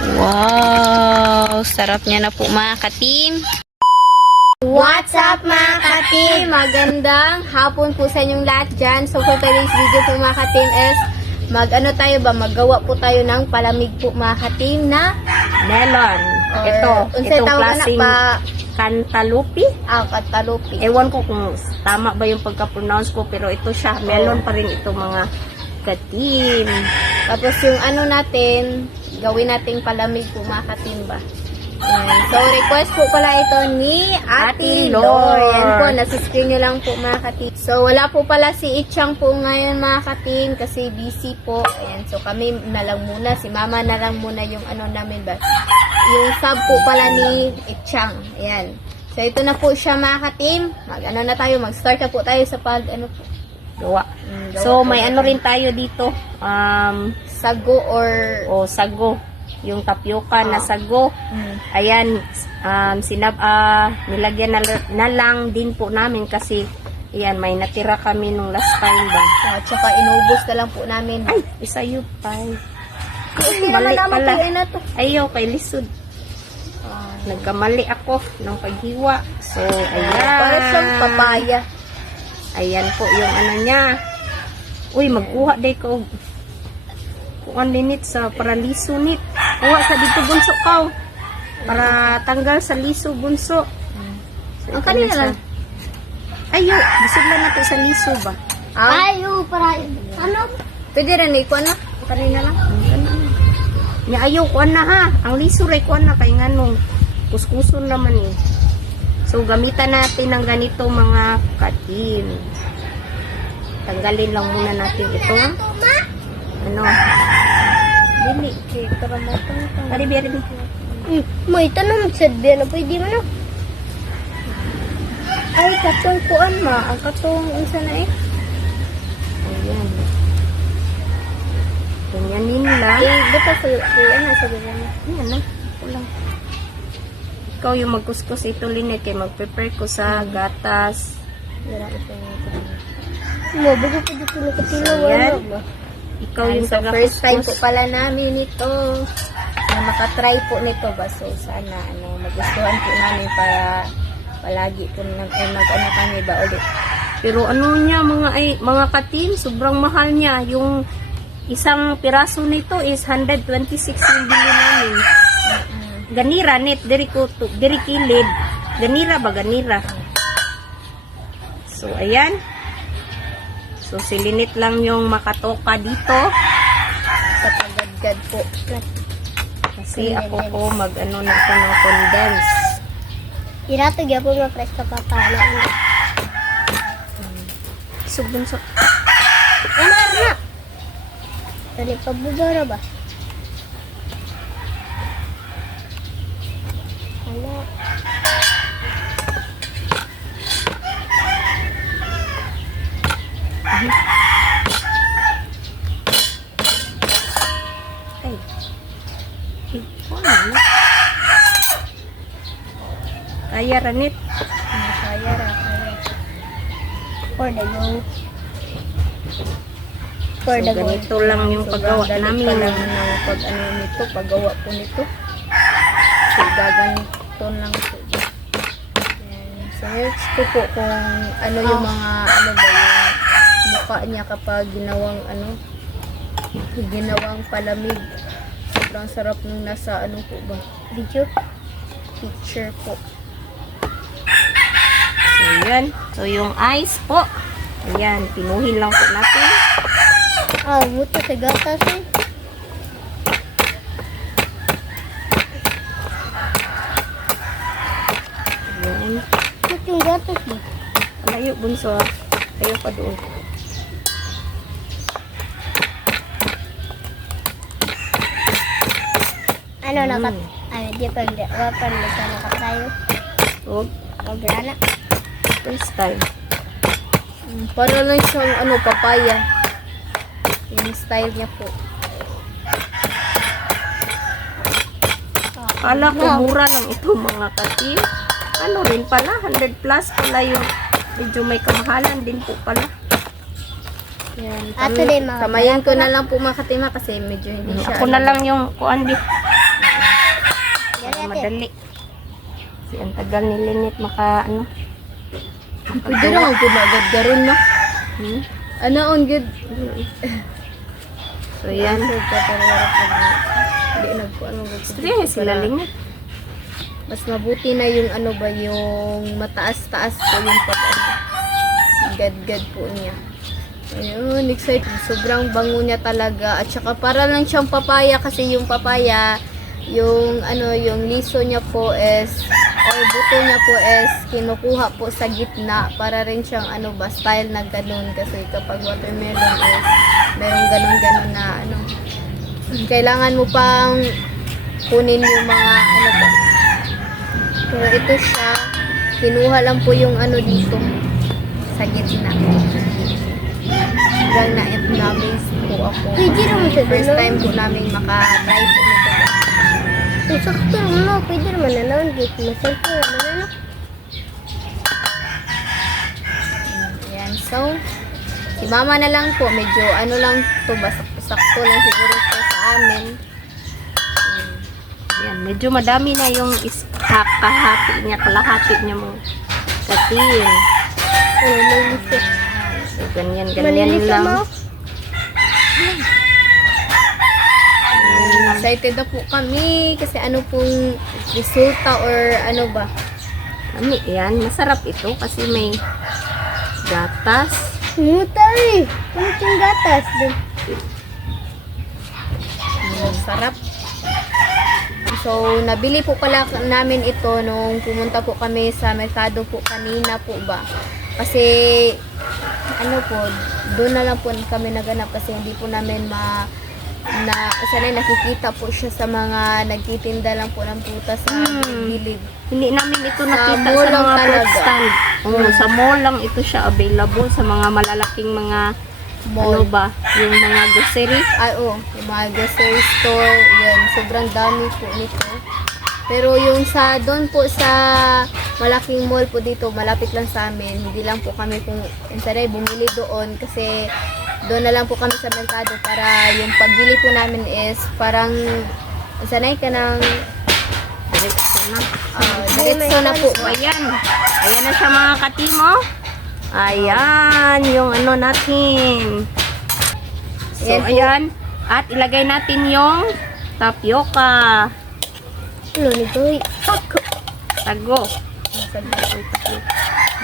Wow, sarap niya na po mga ka-team. What's up mga ka-team? Magandang hapon po sa inyong lahat dyan. So for today's video po mga ka-team is maggawa po tayo ng palamig po mga ka-team na Melon. Itong klaseng cantaloupe. Cantaloupe. Ewan ko kung tama ba yung pagka-pronounce ko, pero ito siya. Melon pa rin ito mga ka-team. Tapos yung ano natin, gawin nating palamig po mga ka-team ba? So, request po pala ito ni Ate Lor. Yan po, nasa screen nyo lang po mga ka-team. So, wala po pala si Ichang po ngayon mga ka-team kasi busy po. Ayan, so kami na lang muna, si Mama na lang muna yung ano namin ba? Yung sub po pala ni Ichang. Ayan. So, ito na po siya mga ka-team. Mag-ano na tayo, mag-start na po tayo sa gawa. gawa So, may ano rin tayo dito. Sago or sago. Yung tapioca na sago. Ayan, nilagyan na lang din po namin kasi ayan, may natira kami nung last time ba. At saka inubos na lang po namin. Ay, isa yun pa. Mali pala. Ayaw, kay lisod. Nagkamali ako ng paghiwa. So, ayan. Para siyang papaya. Ayan po yung ano niya. Uy, magkuha day ko. Kuan linit sa para liso nit. Kuha sa dito bunso ka. Para tanggal sa liso bunso. So, ang kanina lang. Ayo, bisuglan nato sa liso ba? Ayo, para ano? Pwede rin eh, kuha na. Kanina lang. Nya ayo kuan na ha. Ang liso ray kuan na kay nganong kuskuson naman eh. So gamitan natin ng ganito mga ka-team. Tanggalin lang muna natin ito. Ano? Dili, para matang. Aribi. May tanong sa na pwede mo na. Ay, katong kuan ma. Ang katong isa na eh. Ayan. Ganyanin lang. Basta sa ganyan. Ayan na. Kulang. Ikaw yung magkuskus ito, Linet, kay mag-prepare ko sa gatas. Mo, bago pa dito nakatilo. Ayan. Ikaw yung So, first time po taga-kuskus. pala namin ito. Na makatry po nito ba? So, sana magustuhan po namin para palagi po mag-ano kami ba ulit. Pero ano niya, mga ka-team, sobrang mahal niya. Yung isang piraso nito is 126 yung bili namin. Ganira net, diri kilid. Ganira ba, ganira? So, ayan. So, silinit lang yung makatoka dito. Kapagad-gad po. Kasi ako po mag-ano na ito ng condense. Irato gya po mga fresh kapapala. Subon sa... Ano na? Dali pa bubara ba? Hala. Ay. Ano? Kaya ranit. Kaya. For the go. So, ganito lang yung paggawa namin. Lang ng pag-ano nito, paggawa po nito. So, gaganito lang po. Yan. So, next po kung ano yung mga, ano ba yung mukha niya kapag ginawang palamig. Sobrang sarap nung nasa ano po ba? Video? Picture po. So, yan. So, yung ice po. Ayan, pinuhin lang po natin. Buto sa gatas eh. Ayan. Buto yung gatas eh. Malayo, bunso. Tayo pa doon. Di pa tayo. So, Pagana. first time. Para lang siyang papaya. Yung style niya po. Kala ko mura lang ito mga ka-team. Ano rin pala, 100 plus pala yung medyo may kamahalan din po pala. Yan. Ato din mga Samayin ko na lang po mga katima kasi medyo hindi siya. Ako na lang yung kuan di. Para madali. Kasi ang tagal ni Lynette maka, ano. Pwede na ako agad garon na. Hmm? Ano on good? So, yan. Hindi nagkuhan mo. Stress sila Lynette. Mas mabuti na yung ano ba, yung mataas-taas po yung pag ano, gad-gad po niya. Ayun, excited. Sobrang bango niya talaga. At saka para lang siyang papaya kasi yung papaya, yung ano, yung liso niya po is, or buto niya po is kinukuha po sa gitna para rin siyang ano ba, style na ganun. Kasi kapag watermelon is merong ganun-ganun na ano, kailangan mo pang kunin yung mga ano ba. Pero ito siya, kinuha lang po yung ano dito sa gitna. Hanggang na-amaze po ako. Pwede naman siya First time po namin maka-try po nito. Kung sakto mo, pwede naman na lang. Masarap naman ano. Ayan, so, si mama na lang po, medyo ano lang to, sakto lang siguro po sa amin. Yan, medyo madami na yung kahati niya, kalahati niya mo. Katin. Ano, malilit. So, ganyan lang. Malilit mo. Ganyan lang. Excited na po kami kasi ano pong resulta or ano ba. Yan, masarap ito kasi may gatas. Mutay. Ano yung gatas? Sarap. So, nabili po pala namin ito nung pumunta po kami sa merkado po kanina po ba. Kasi, ano po, doon na lang po kami naganap kasi hindi po namin sanay nakikita po siya sa mga nagtitinda lang po ng prutas sa gilid. Hindi namin ito Sa nakita mall sa lang mga fruit talaga. stand. Sa mall lang ito siya available sa mga malalaking mga Mall. ano ba, yung mga grocery. Ay, yung mga grocery store, yan, sobrang dami po nito. Pero yung sa, doon po sa malaking mall po dito, malapit lang sa amin, hindi lang po kami kung sanay bumili doon kasi doon na lang po kami sa merkado para yung pagbili po namin is parang sanay ka ng Diretso na. diretso na po. So, ayan. Ayan na siya mga katimo. Ayan, yung ano natin. So, Ayan po. ayan. At ilagay natin yung tapioca. Ano nito? Tago.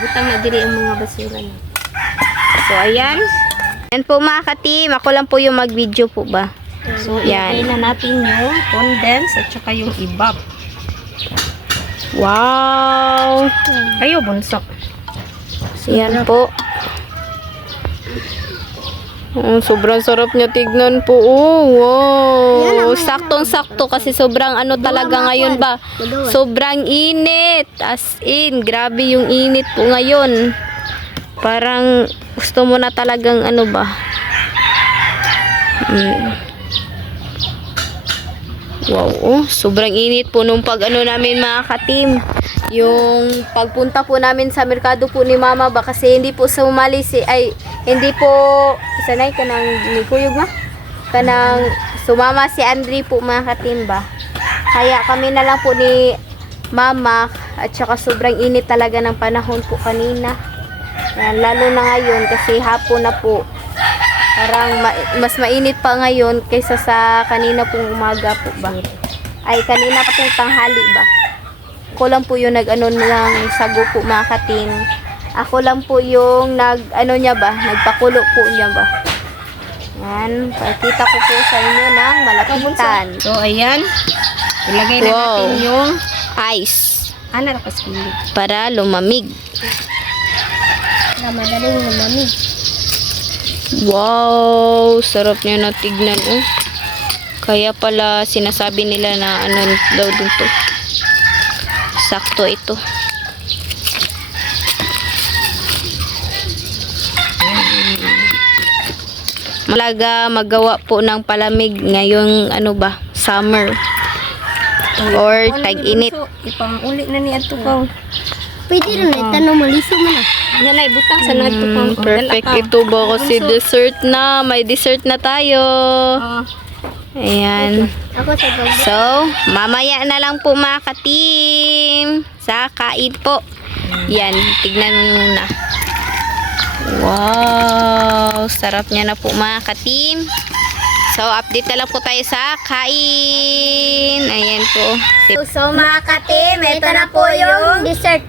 Butang na diri ang mga basura na. So, ayan. Yan po mga katim, ako lang po yung mag-video po ba. So, Yan. ilagay na natin yung condense at saka yung ibab. Wow! Ayo, bunso. Yan po. Sobrang sarap niya tignan po. Wow! Saktong-sakto kasi sobrang ano talaga ngayon ba? Sobrang init. As in, grabe yung init po ngayon. Parang gusto mo na talagang ano ba? Wow, sobrang init po nung pag ano namin mga katim. Yung pagpunta po namin sa merkado po ni mama ba kasi hindi po sumali hindi po sanay ka ng ni Kuyog na kanang sumama si Andre po mga katim ba. Kaya kami na lang po ni mama at saka sobrang init talaga ng panahon po kanina. Yan, lalo na ngayon kasi hapon na po. Parang mas mainit pa ngayon kaysa sa kanina pong umaga po ba. Ay, kanina pa pong tanghali ba. Ako lang po yung nag-ano ng sago po mga katim. Ako lang po yung nagpakulo po niya ba. Yan, pakita ko po sa inyo ng malapitan. So, ayan. Ilagay na natin yung Ice. ano na kaskili. Para lumamig. Na madaling lumamig. Wow, sarap niya na tignan. Kaya pala sinasabi nila na ano daw dito. Sakto ito. Malaga magawa po ng palamig ngayong ano ba, summer or tag-init. Ipang-uli na ni ato kang. Pwede rin na itanong mo. Liso mo na. Yan ay butang sa nato kang. Perfect ito ba kasi dessert na. May dessert na tayo. Ayan. Ako sa bag. So, mamaya na lang po mga ka-team. Sa kain po. Yan, tignan mo muna. Wow, sarap niya na po mga ka-team. So, update na lang po tayo sa kain. Ayan po. So mga ka-team, ito na po yung Dessert.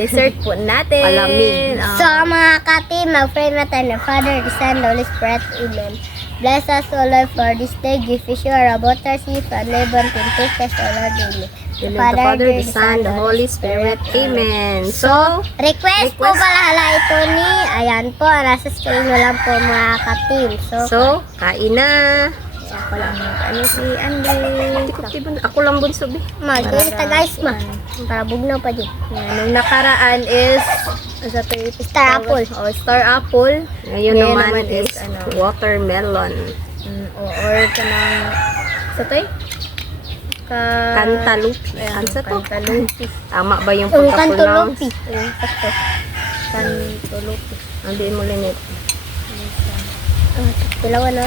dessert po natin. Palamig. So, mga katim, mag-pray natin the Father, the Son, the Holy Spirit. Amen. Bless us, O Lord, for this day. Give us your about us, if and labor, can take us, O Lord, daily. The Father, the Son, the Holy Spirit. Amen. So, Request po pala hala ito ni, ayan po, nasa screen na lang po mga katim. So, kain na. Ako lang. Ano si Andre? Ako lang bunso, be. mag-ilista guys, ma. Para bugnaw pa dyan. Nung nakaraan is Star apple. Oh, star apple. Ngayon naman is ano, watermelon. or kanang sa toy? Cantaloupe. Ano sa to? Cantaloupe. Tama ba yung Yung pagka-pronounce? kantulupi. Sakto. Cantaloupe. Andiin mo linit. Pilawan na.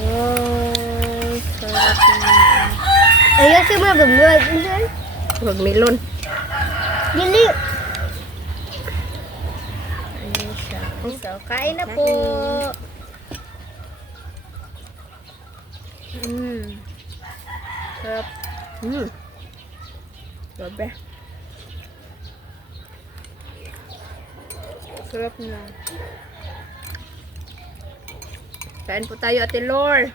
Oh, sarap na. Ayun siya mga bumbuhat. Huwag melon. Dili. Ayun siya. So, kain na po. Sarap. Grabe. Sarap na. Kain po tayo, Ate Lor.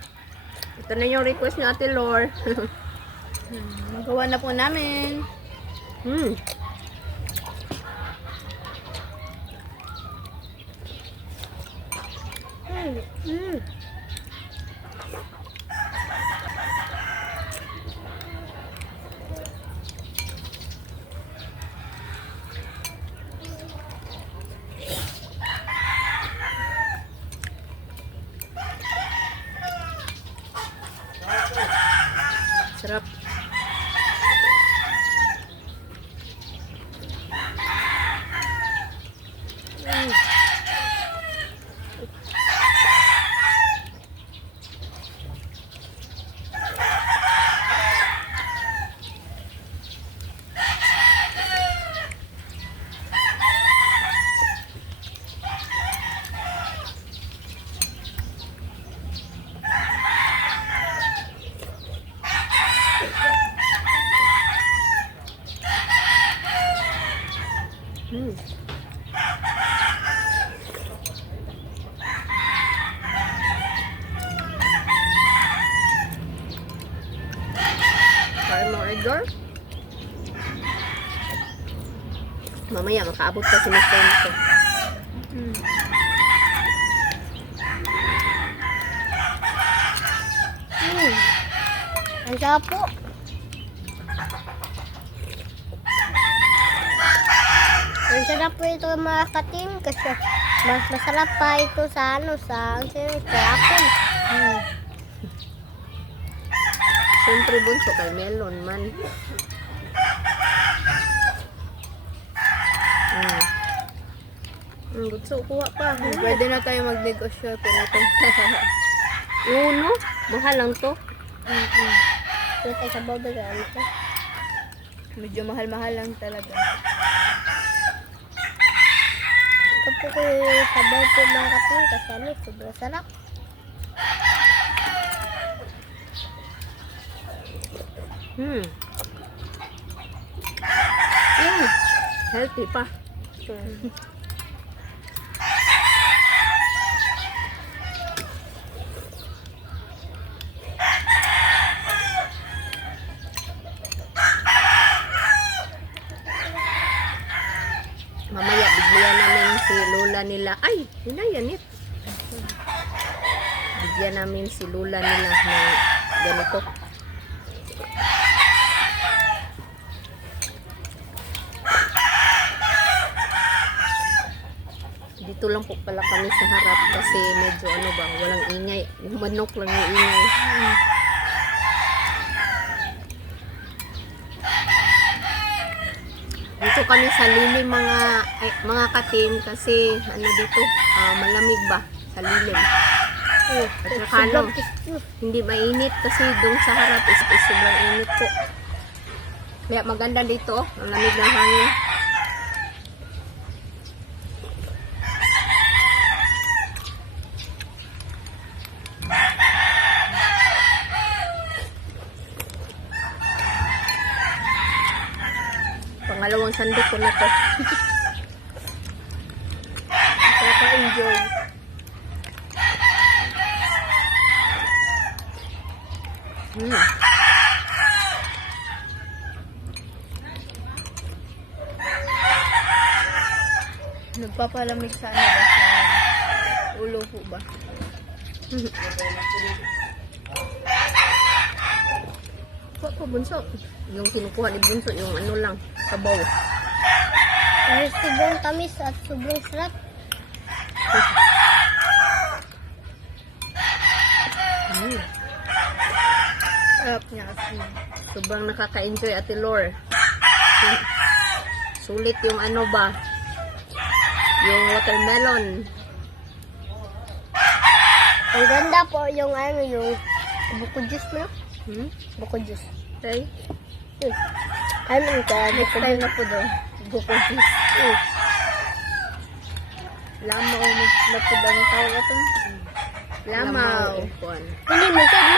Ito na yung request niyo, Ate Lor. Magawa na po namin. Sarap. Kain mo, Edgar. Mamaya, makaabot pa si Mr. Nito. Ang sarap po. Ang sarap po ito mga katim kasi mas masarap pa ito sa ano sa apple. Siyempre, bunso kay melon man. Bunso, kuha pa. Pwede na tayo mag-negosyo po nito. Uno, mahal lang to. Ito tayo sa bawal na ito. Medyo mahal-mahal lang talaga. Ito po ko yung sabaw po mga katim kasi ano sobrang sarap. Healthy pa. Mamaya, bigyan namin si Lola nila. Ay, hinayanit. Bigyan namin si Lola nila ng ganito. Dito lang po pala kami sa harap kasi medyo ano ba, walang ingay. Yung manok lang yung ingay. Dito kami sa lilim mga katim kasi ano dito, malamig ba sa lilim. At saka ano, hindi mainit kasi doon sa harap is sobrang init po. Kaya maganda dito, ang lamig ng hangin. Pangalawang sandok ko na to. Kaka-enjoy. Nagpapalamig sa ano ba? Sa ulo po ba? Po, bunso. Yung kinukuha ni bunso, yung ano lang, kabaw. Pero sobrang tamis at sobrang sarap. Sarap niya kasi. Sobrang nakaka-enjoy, Ate Lor. Sulit yung ano ba? Yung watermelon. Ang ganda po yung ano, yung buko juice mo. Buko juice. Okay? Ano ka? Next time na po daw. Buko juice. Lamaw na po daw ang tawag ito. Lamaw. Kuan. Hindi mo sabi.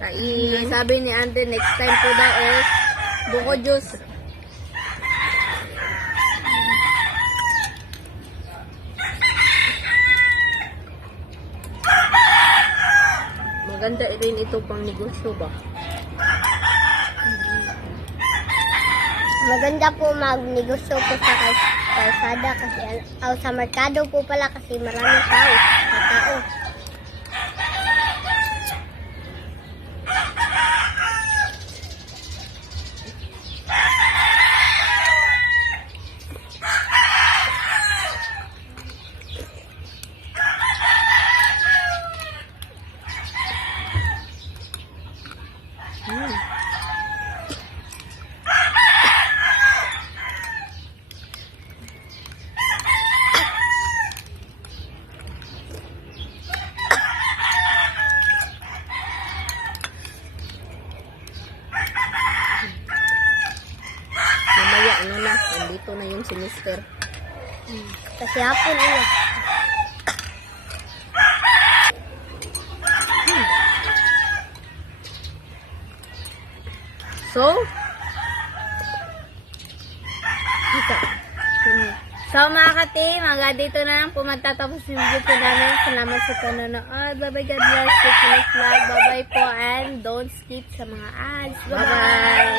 Kainin. Sabi ni Ante, next time po daw is buko juice. Maganda rin ito pang negosyo ba? Maganda po magnegosyo po sa kalsada kasi sa merkado po pala kasi maraming tao. Mamaya ano na, nandito na yung sinister. Kasi hapon yun. So, So mga ka-team, hanggang dito na lang po magtatapos yung video po namin. Salamat sa panonood. Bye-bye, God bless. Take care, vlog. Bye-bye po and don't skip sa mga ads. Bye-bye.